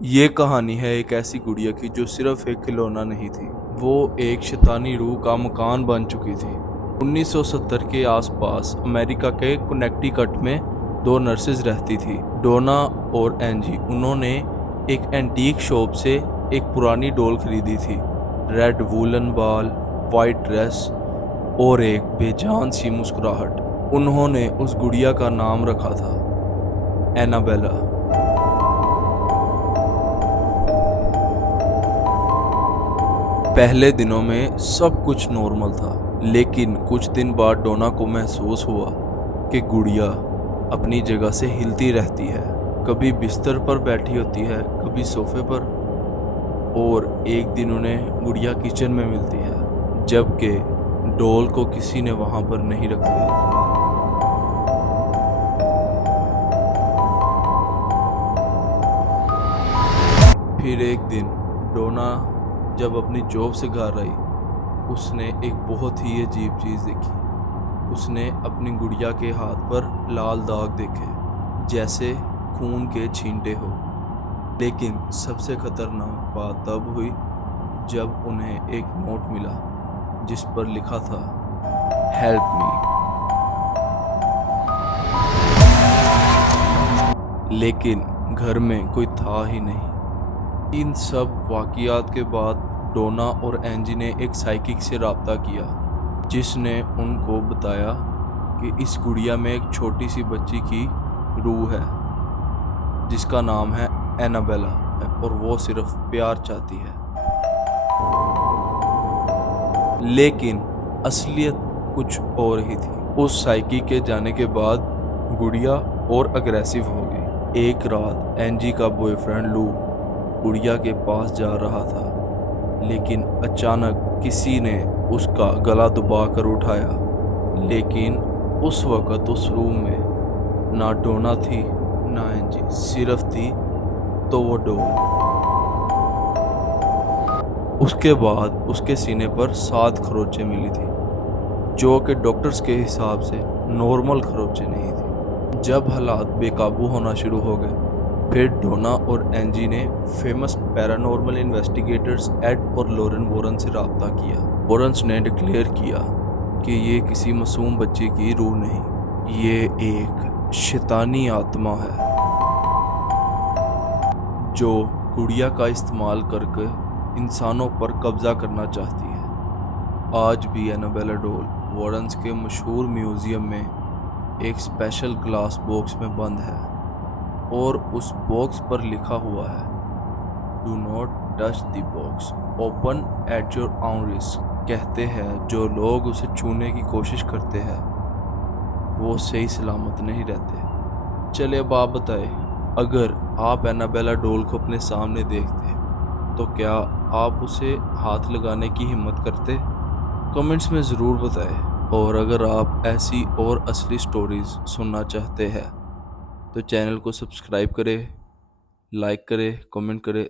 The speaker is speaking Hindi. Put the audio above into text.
ये कहानी है एक ऐसी गुड़िया की जो सिर्फ एक खिलौना नहीं थी। वो एक शैतानी रूह का मकान बन चुकी थी। 1970 के आसपास अमेरिका के कनेक्टिकट में दो नर्सेज रहती थी, डोना और एंजी। उन्होंने एक एंटीक शॉप से एक पुरानी डॉल खरीदी थी। रेड वूलन बाल, वाइट ड्रेस और एक बेजान सी मुस्कुराहट। उन्होंने उस गुड़िया का नाम रखा था एनाबेला। पहले दिनों में सब कुछ नॉर्मल था, लेकिन कुछ दिन बाद डोना को महसूस हुआ कि गुड़िया अपनी जगह से हिलती रहती है। कभी बिस्तर पर बैठी होती है, कभी सोफे पर, और एक दिन उन्हें गुड़िया किचन में मिलती है, जबकि डॉल को किसी ने वहां पर नहीं रखा। फिर एक दिन डोना जब अपनी जॉब से घर आई, उसने एक बहुत ही अजीब चीज़ देखी। उसने अपनी गुड़िया के हाथ पर लाल दाग देखे, जैसे खून के छींटे हो। लेकिन सबसे खतरनाक बात तब हुई जब उन्हें एक नोट मिला जिस पर लिखा था, हेल्प मी। लेकिन घर में कोई था ही नहीं। इन सब वाक़ियात के बाद डोना और एंजी ने एक साइकिक से रब्ता किया, जिसने उनको बताया कि इस गुड़िया में एक छोटी सी बच्ची की रूह है जिसका नाम है एनाबेला, और वो सिर्फ प्यार चाहती है। लेकिन असलियत कुछ और ही थी। उस साइकिक के जाने के बाद गुड़िया और अग्रेसिव हो गई। एक रात एंजी का बॉयफ्रेंड लू गुड़िया के पास जा रहा था, लेकिन अचानक किसी ने उसका गला दबाकर उठाया। लेकिन उस वक़्त उस रूम में ना डोना थी ना एंजी, सिर्फ थी तो वो डॉल। उसके बाद उसके सीने पर 7 खरोंचें मिली थी, जो कि डॉक्टर्स के हिसाब से नॉर्मल खरोंचें नहीं थी। जब हालात बेकाबू होना शुरू हो गए, फिर डोना और एंजी ने फेमस पैरानॉर्मल इन्वेस्टिगेटर्स एड और लॉरेन वॉरन से रब्ता किया। वॉरन्स ने डिक्लेयर किया कि ये किसी मासूम बच्चे की रूह नहीं, ये एक शैतानी आत्मा है जो गुड़िया का इस्तेमाल करके इंसानों पर कब्जा करना चाहती है। आज भी एनाबेला डॉल वॉरन्स के मशहूर म्यूज़ियम में एक स्पेशल ग्लास बॉक्स में बंद है, और उस बॉक्स पर लिखा हुआ है, do not touch the box, open at your own risk. कहते हैं जो लोग उसे छूने की कोशिश करते हैं वो सही सलामत नहीं रहते। चलिए अब आप बताएं, अगर आप एनाबेला डॉल को अपने सामने देखते तो क्या आप उसे हाथ लगाने की हिम्मत करते? कमेंट्स में ज़रूर बताएं। और अगर आप ऐसी और असली स्टोरीज सुनना चाहते हैं तो चैनल को सब्सक्राइब करें, लाइक करें, कमेंट करें।